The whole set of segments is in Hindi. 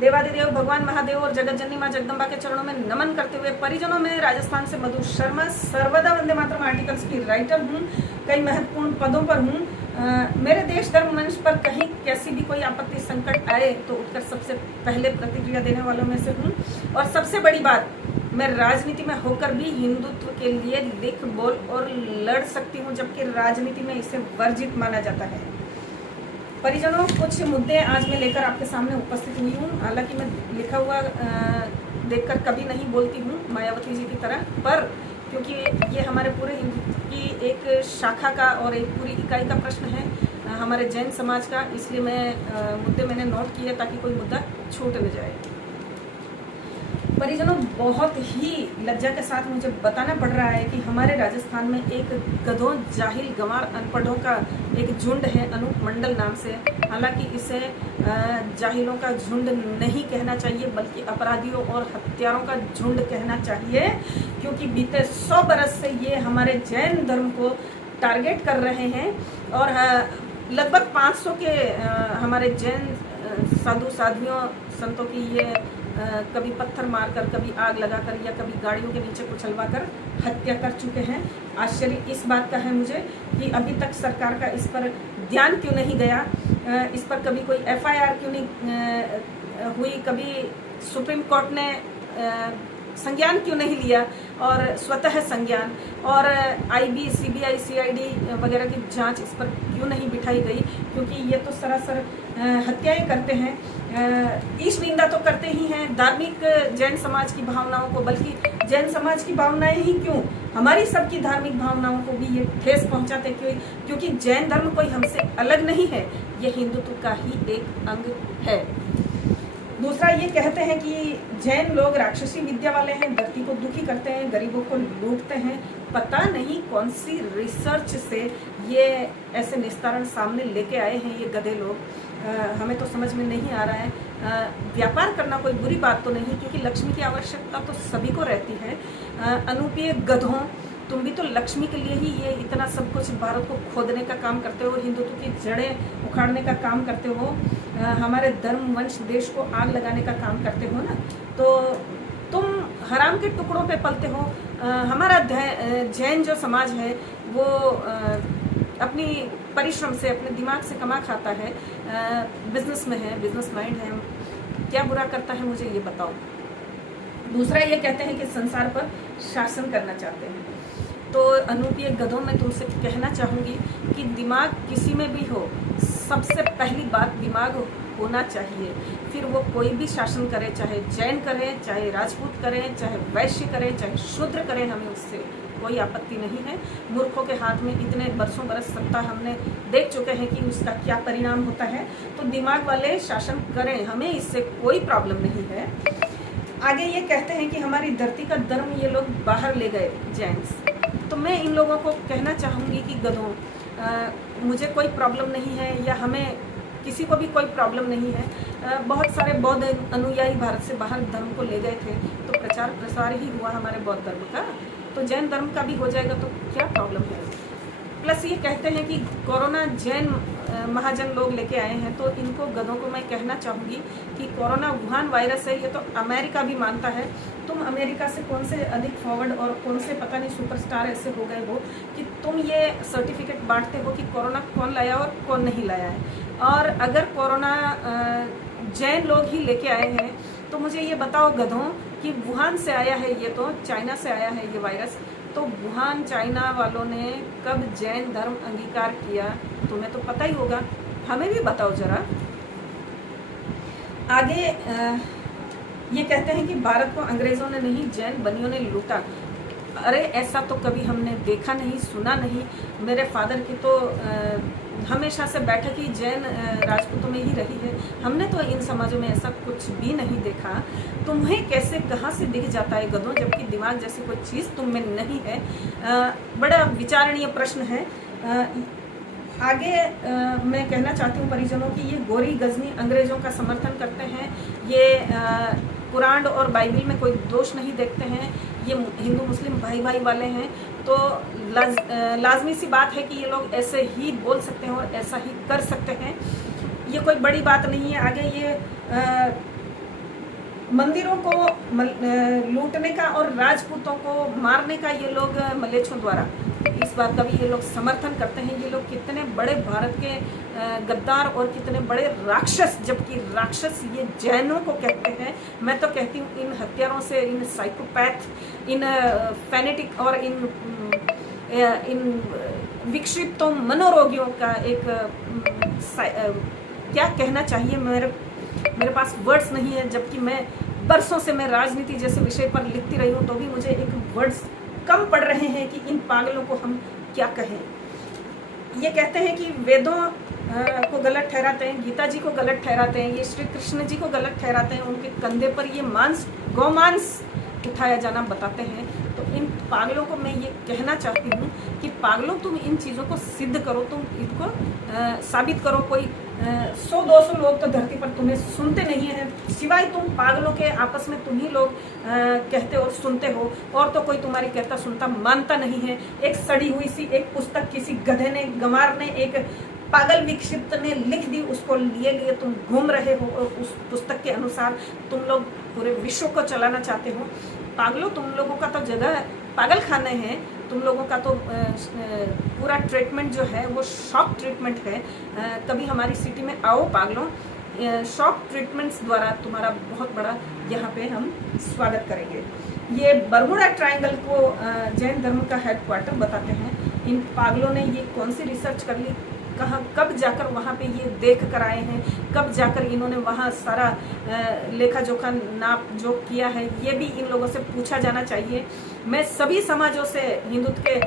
देवादिदेव भगवान महादेव और जगत जननी माँ जगदम्बा के चरणों में नमन करते हुए परिजनों में राजस्थान से मधु शर्मा सर्वदा वंदे मातरम आर्टिकल्स की राइटर हूँ, कई महत्वपूर्ण पदों पर हूँ। मेरे देश धर्म मंच पर कहीं कैसी भी कोई आपत्ति संकट आए तो उठकर सबसे पहले प्रतिक्रिया देने वालों में से हूँ। और सबसे बड़ी बात, मैं राजनीति में होकर भी हिंदुत्व के लिए लिख बोल और लड़ सकती हूँ, जबकि राजनीति में इसे वर्जित माना जाता है। परिजनों, कुछ मुद्दे आज मैं लेकर आपके सामने उपस्थित हुई हूँ। हालांकि मैं लिखा हुआ देखकर कभी नहीं बोलती हूँ मायावती जी की तरह, पर क्योंकि ये हमारे पूरे हिंदुत्व की एक शाखा का और एक पूरी इकाई का प्रश्न है, हमारे जैन समाज का, इसलिए मुद्दे मैंने नोट किए ताकि कोई मुद्दा छूट न जाए। परिजनों, बहुत ही लज्जा के साथ मुझे बताना पड़ रहा है कि हमारे राजस्थान में एक गधों, जाहिल, गंवार, अनपढ़ों का एक झुंड है अनूप मंडल नाम से। हालांकि इसे जाहिलों का झुंड नहीं कहना चाहिए, बल्कि अपराधियों और हत्यारों का झुंड कहना चाहिए, क्योंकि बीते 100 बरस से ये हमारे जैन धर्म को टारगेट कर रहे हैं। और लगभग 500 के हमारे जैन साधु साध्वियों संतों की ये कभी पत्थर मारकर, कभी आग लगाकर या कभी गाड़ियों के नीचे कुचलवाकर हत्या कर चुके हैं। आश्चर्य इस बात का है मुझे कि अभी तक सरकार का इस पर ध्यान क्यों नहीं गया, इस पर कभी कोई FIR क्यों नहीं हुई, कभी सुप्रीम कोर्ट ने संज्ञान क्यों नहीं लिया, और स्वतः संज्ञान और IB, CBI, CID वगैरह की जांच इस पर क्यों नहीं बिठाई गई, क्योंकि ये तो सरासर हत्याएं करते हैं, ईश निंदा तो करते ही हैं धार्मिक जैन समाज की भावनाओं को, बल्कि जैन समाज की भावनाएं ही क्यों, हमारी सबकी धार्मिक भावनाओं को भी ये ठेस पहुंचाते क्यों, क्योंकि जैन धर्म कोई हमसे अलग नहीं है, ये हिंदुत्व का ही एक अंग है। दूसरा, ये कहते हैं कि जैन लोग राक्षसी विद्या वाले हैं, धरती को दुखी करते हैं, गरीबों को लूटते हैं। पता नहीं कौन सी रिसर्च से ये ऐसे निस्तारण सामने लेके आए हैं ये गधे लोग, हमें तो समझ में नहीं आ रहा है। व्यापार करना कोई बुरी बात तो नहीं, क्योंकि लक्ष्मी की आवश्यकता तो सभी को रहती है। अनूपीय गधों, तुम भी तो लक्ष्मी के लिए ही ये इतना सब कुछ भारत को खोदने का काम करते हो, हिंदुत्व की जड़ें उखाड़ने का काम करते हो, हमारे धर्म, वंश, देश को आग लगाने का काम करते हो ना, तो तुम हराम के टुकड़ों पे पलते हो। हमारा जैन जो समाज है वो अपनी परिश्रम से, अपने दिमाग से कमा खाता है, बिजनेस में है, बिजनेस माइंड है, क्या बुरा करता है मुझे ये बताओ। दूसरा, ये कहते हैं कि संसार पर शासन करना चाहते हैं। तो अनूपीय गधों, मैं तुमसे कहना चाहूँगी कि दिमाग किसी में भी हो, सबसे पहली बात दिमाग होना चाहिए, फिर वो कोई भी शासन करे, चाहे जैन करे, चाहे राजपूत करे, चाहे वैश्य करे, चाहे शूद्र करे, हमें उससे कोई आपत्ति नहीं है। मूर्खों के हाथ में इतने बरसों बरस सत्ता हमने देख चुके हैं कि उसका क्या परिणाम होता है, तो दिमाग वाले शासन करें, हमें इससे कोई प्रॉब्लम नहीं है। आगे ये कहते हैं कि हमारी धरती का धर्म ये लोग बाहर ले गए जैन्स, तो मैं इन लोगों को कहना चाहूँगी कि गधों, मुझे कोई प्रॉब्लम नहीं है, या हमें किसी को भी कोई प्रॉब्लम नहीं है। बहुत सारे बौद्ध अनुयायी भारत से बाहर धर्म को ले गए थे, तो प्रचार प्रसार ही हुआ हमारे बौद्ध धर्म का, तो जैन धर्म का भी हो जाएगा तो क्या प्रॉब्लम है। प्लस ये कहते हैं कि कोरोना जैन महाजन लोग लेके आए हैं, तो इनको गधों को मैं कहना चाहूँगी कि कोरोना वुहान वायरस है, ये तो अमेरिका भी मानता है। तुम अमेरिका से कौन से अधिक फॉरवर्ड और कौन से पता नहीं सुपरस्टार ऐसे हो गए हो कि तुम ये सर्टिफिकेट बांटते हो कि कोरोना कौन लाया और कौन नहीं लाया है। और अगर कोरोना जैन लोग ही लेके आए हैं, तो मुझे ये बताओ गधों कि वुहान से आया है, ये तो चाइना से आया है ये वायरस, तो वुहान चाइना वालों ने कब जैन धर्म अंगीकार किया, तुम्हें तो पता ही होगा, हमें भी बताओ जरा। आगे ये कहते हैं कि भारत को अंग्रेजों ने नहीं, जैन बनियों ने लूटा। अरे ऐसा तो कभी हमने देखा नहीं, सुना नहीं। मेरे फादर की तो हमेशा से बैठक ही जैन राजपूतों में ही रही है, हमने तो इन समाजों में ऐसा कुछ भी नहीं देखा। तुम्हें कैसे, कहाँ से दिख जाता है गधों, जबकि दिमाग जैसी कोई चीज़ तुम में नहीं है। बड़ा विचारणीय प्रश्न है। आगे मैं कहना चाहती हूँ परिजनों की, ये गोरी गजनी अंग्रेजों का समर्थन करते हैं, ये कुरान और बाइबल में कोई दोष नहीं देखते हैं, ये हिंदू मुस्लिम भाई भाई वाले हैं, तो लाजमी सी बात है कि ये लोग ऐसे ही बोल सकते हैं और ऐसा ही कर सकते हैं, ये कोई बड़ी बात नहीं है। आगे ये मंदिरों को लूटने का और राजपूतों को मारने का ये लोग मलेच्छों द्वारा इस बात का भी ये लोग समर्थन करते हैं। ये लोग कितने बड़े भारत के गद्दार और कितने बड़े राक्षस, जबकि राक्षस ये जैनों को कहते हैं। मैं तो कहती हूँ इन हत्यारों से, इन साइकोपैथ, इन फैनेटिक और इन विक्षिप्तों मनोरोगियों का एक क्या कहना चाहिए, मेरे पास वर्ड्स नहीं है। जबकि मैं बरसों से मैं राजनीति जैसे विषय पर लिखती रही हूँ तो भी मुझे एक वर्ड्स कम पड़ रहे हैं कि इन पागलों को हम क्या कहें। ये कहते हैं कि वेदों को गलत ठहराते हैं, गीता जी को गलत ठहराते हैं, ये श्री कृष्ण जी को गलत ठहराते हैं, उनके कंधे पर ये गौमांस उठाया जाना बताते हैं। तो इन पागलों को मैं ये कहना चाहती हूँ कि पागलों, तुम इन चीज़ों को सिद्ध करो, तुम इनको साबित करो। कोई 100-200 लोग तो धरती पर तुम्हें सुनते नहीं हैं, सिवाय तुम पागलों के आपस में तुम ही लोग कहते और सुनते हो, और तो कोई तुम्हारी कहता सुनता मानता नहीं है। एक सड़ी हुई सी एक पुस्तक किसी गधे ने, गंवार ने, एक पागल विक्षिप्त ने लिख दी, उसको लिए तुम घूम रहे हो और उस पुस्तक के अनुसार तुम लोग पूरे विश्व को चलाना चाहते हो। पागलों, तुम लोगों का तो जगह पागल खाने हैं, तुम लोगों का तो पूरा ट्रीटमेंट जो है वो शॉक ट्रीटमेंट है। कभी हमारी सिटी में आओ पागलों, शॉक ट्रीटमेंट्स द्वारा तुम्हारा बहुत बड़ा यहाँ पे हम स्वागत करेंगे। ये बरमुडा ट्रायंगल को जैन धर्म का हेडक्वार्टर बताते हैं। इन पागलों ने ये कौन सी रिसर्च कर ली, कहाँ कब जाकर वहाँ पे ये देख कर आए हैं, कब जाकर इन्होंने वहाँ सारा लेखा जोखा नाप जोख किया है, ये भी इन लोगों से पूछा जाना चाहिए। मैं सभी समाजों से हिंदुत्व के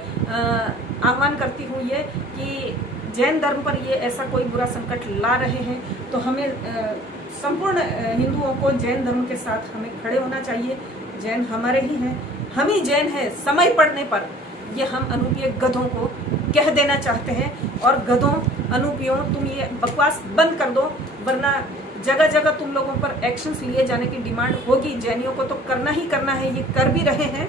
आह्वान करती हूँ ये कि जैन धर्म पर ये ऐसा कोई बुरा संकट ला रहे हैं तो हमें संपूर्ण हिंदुओं को जैन धर्म के साथ हमें खड़े होना चाहिए। जैन हमारे ही हैं, हम ही जैन हैं। समय पड़ने पर ये हम अनुपीय गधों को कह देना चाहते हैं। और गधों, अनुपियों, तुम ये बकवास बंद कर दो, वरना जगह जगह तुम लोगों पर एक्शंस लिए जाने की डिमांड होगी। जैनियों को तो करना ही करना है, ये कर भी रहे हैं,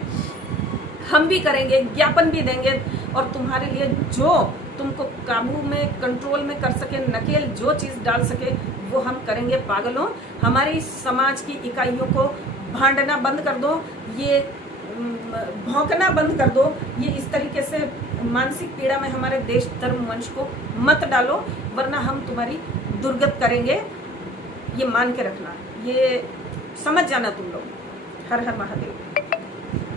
हम भी करेंगे, ज्ञापन भी देंगे। और तुम्हारे लिए जो तुमको काबू में, कंट्रोल में कर सके, नकेल जो चीज़ डाल सके वो हम करेंगे। पागलों, हमारी समाज की इकाइयों को भांडना बंद कर दो, ये भौंकना बंद कर दो, ये इस तरीके से मानसिक पीड़ा में हमारे देश धर्म वंश को मत डालो, वरना हम तुम्हारी दुर्गत करेंगे। ये मान के रखना, ये समझ जाना तुम लोग। हर हर महादेव।